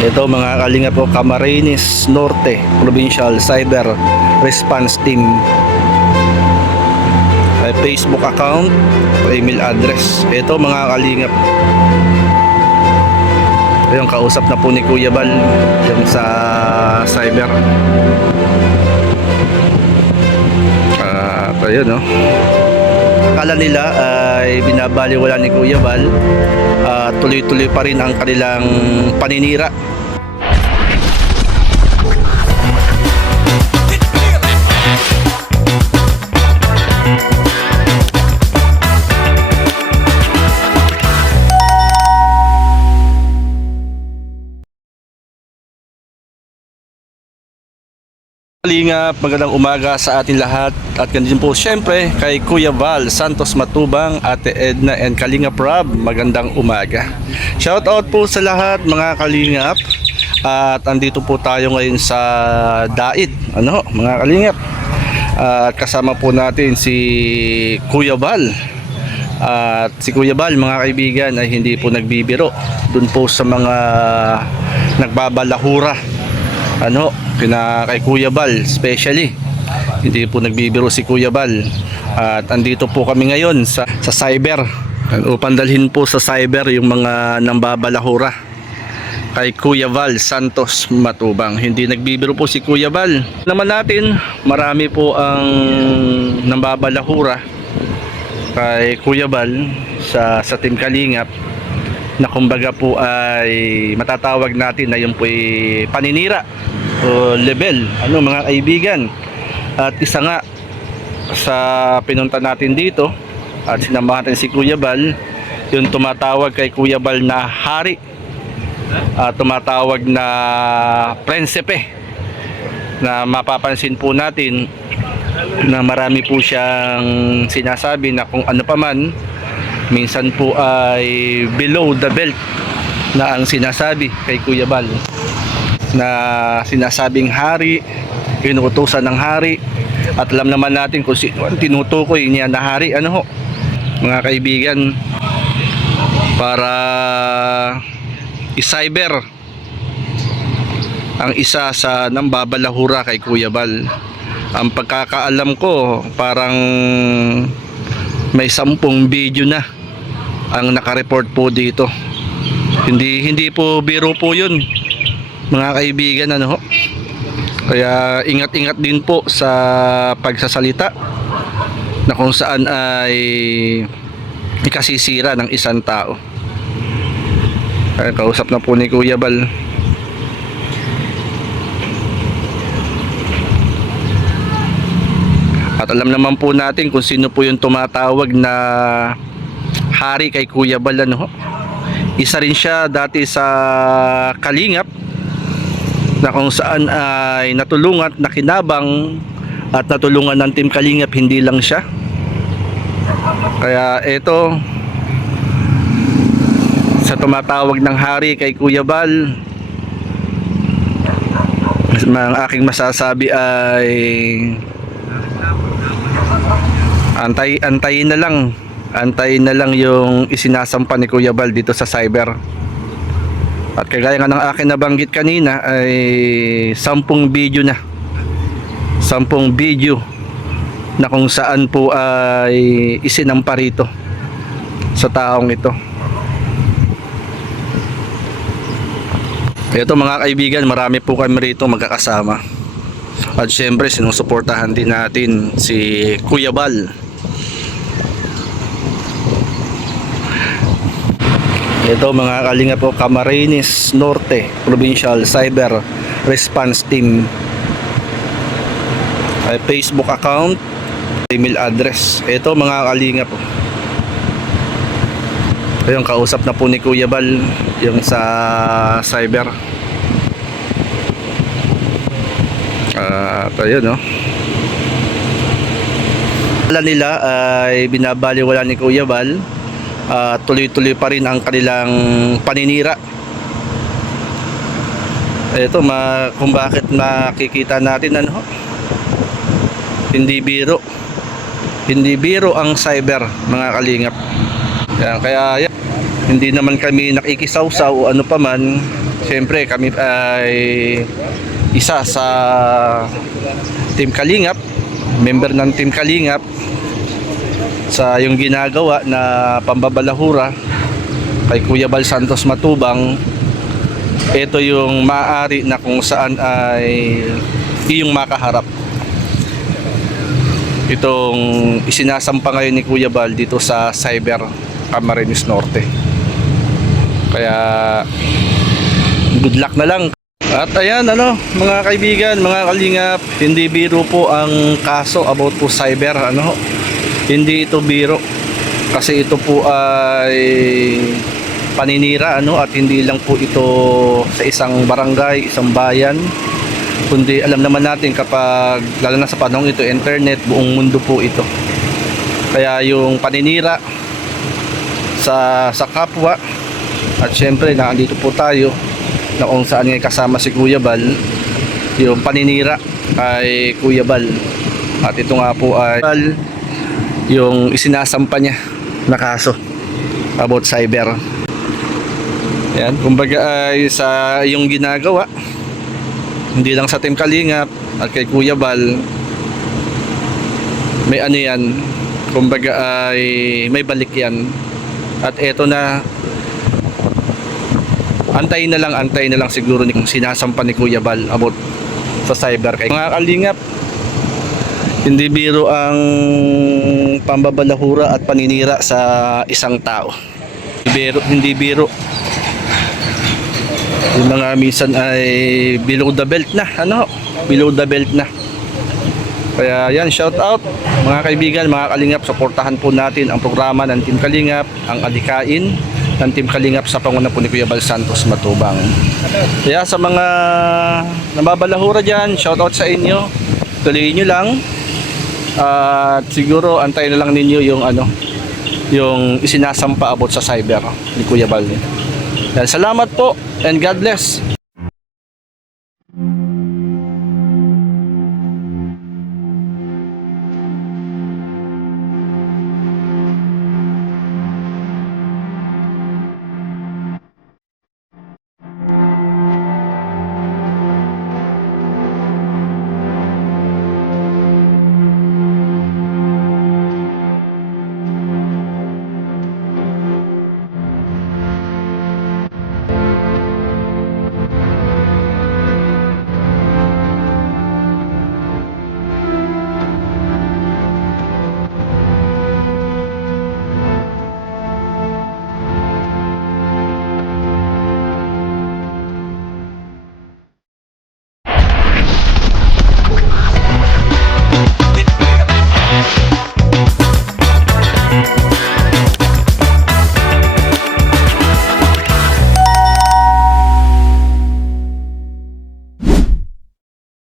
Ito mga kalinga po, Camarines Norte Provincial Cyber Response Team. Ay Facebook account, email address. Ito mga kalingap, yung kausap na po ni Kuya Bal yung sa cyber. Ayun, no? Akala nila ay binabaliwala ni Kuya Bal, tuloy-tuloy pa rin ang kanilang paninira. Kalingap, magandang umaga sa ating lahat at ganyan po syempre kay Kuya Val Santos Matubang, Ate Edna and Kalingap Rob, magandang umaga. Shout out po sa lahat mga Kalingap at andito po tayo ngayon sa Dait, mga Kalingap, at kasama po natin si Kuya Val. At si Kuya Val mga kaibigan ay hindi po nagbibiro dun po sa mga nagbabalahura kina kay Kuya Bal, especially hindi po nagbibiro si Kuya Bal. At andito po kami ngayon sa cyber upang dalhin po sa cyber yung mga nambabalahura kay Kuya Val Santos Matubang. Hindi nagbibiro po si Kuya Bal. Naman natin, marami po ang nambabalahura kay Kuya Bal sa Team Kalingap na kumbaga po ay matatawag natin na yung po ay paninira o level, mga kaibigan. At isa nga sa pinunta natin dito at sinamahan natin si Kuya Bal, yung tumatawag kay Kuya Bal na hari, tumatawag na prinsipe, na mapapansin po natin na marami po siyang sinasabi na kung ano pa man, minsan po ay below the belt na ang sinasabi kay Kuya Bal, na sinasabing hari, inuutusan ng hari. At alam naman natin kung sino ang tinutukoy niya na hari, mga kaibigan, para i-cyber ang isa sa nambabalahura kay Kuya Bal. Ang pagkakaalam ko, parang may 10 video na ang nakareport po dito. Hindi po biro po yun mga kaibigan, kaya ingat-ingat din po sa pagsasalita na kung saan ay ikasisira ng isang tao. Kaya kausap na po ni Kuya Bal. At alam naman po natin kung sino po yung tumatawag na hari kay Kuya Bal, Isa rin siya dati sa Kalingap, na kung saan ay natulungan, nakinabang at natulungan ng Team Kalingap, hindi lang siya. Kaya ito, sa tumatawag ng hari kay Kuya Bal, ang aking masasabi ay antayin na lang yung isinasampa ni Kuya Bal dito sa cyber. At kagaya nga ng akin nabanggit kanina ay 10 video na 10 video na kung saan po ay isinampa rito sa taong ito. Ito mga kaibigan, marami po kami rito magkakasama. At syempre sinusuportahan din natin si Kuya Bal. Ito mga kalinga po, Camarines Norte Provincial Cyber Response Team. Ay Facebook account, email address. Ito mga kalinga po, yung kausap na po ni Kuya Bal yung sa cyber. Ayun, Akala nila ay binabaliwala ni Kuya Bal, tuloy-tuloy pa rin ang kanilang paninira. Ito kung bakit nakikita natin, hindi biro ang cyber mga kalingap. Kaya hindi naman kami nakikisawsaw o ano pa man. Siyempre kami ay isa sa Team Kalingap, member ng Team Kalingap, sa yung ginagawa na pambabalahura kay Kuya Bal Santos Matubang. Ito yung maaari na kung saan ay iyong makaharap. Itong isinasampa ngayon ni Kuya Bal dito sa Cyber Camarines Norte. Kaya good luck na lang. At ayan mga kaibigan, mga kalingap, hindi biro po ang kaso about po cyber Hindi ito biro. Kasi ito po ay paninira at hindi lang po ito sa isang barangay, isang bayan. Kundi alam naman natin kapag lalo na sa panahon ito, internet, buong mundo po ito. Kaya yung paninira sa kapwa, at syempre nandito po tayo na kung saan ngayon kasama si Kuya Bal, yung paninira kay Kuya Bal. At ito nga po ay yung isinasampa niya na kaso about cyber. Yan, kumbaga ay sa yung ginagawa, hindi lang sa Team Kalingap at kay Kuya Bal, may yan, kumbaga ay may balik yan. At eto na, antay na lang siguro kung sinasampa ni Kuya Bal about sa cyber. Kay mga kalingap, hindi biro ang pambabalahura at paninira sa isang tao. Hindi biro. Yung mga minsan ay below the belt na, below the belt na. Kaya yan, shout out mga kaibigan, mga kalingap, suportahan po natin ang programa ng Team Kalingap, ang adikain ng Team Kalingap sa panguna po ni Kuya Bal Santos Matubang. Kaya sa mga nababalahura dyan, shout out sa inyo, tuloy nyo lang. At siguro antayin na lang ninyo yung yung isinasampa about sa cyber ni Kuya Bal. Yan, salamat po and God bless.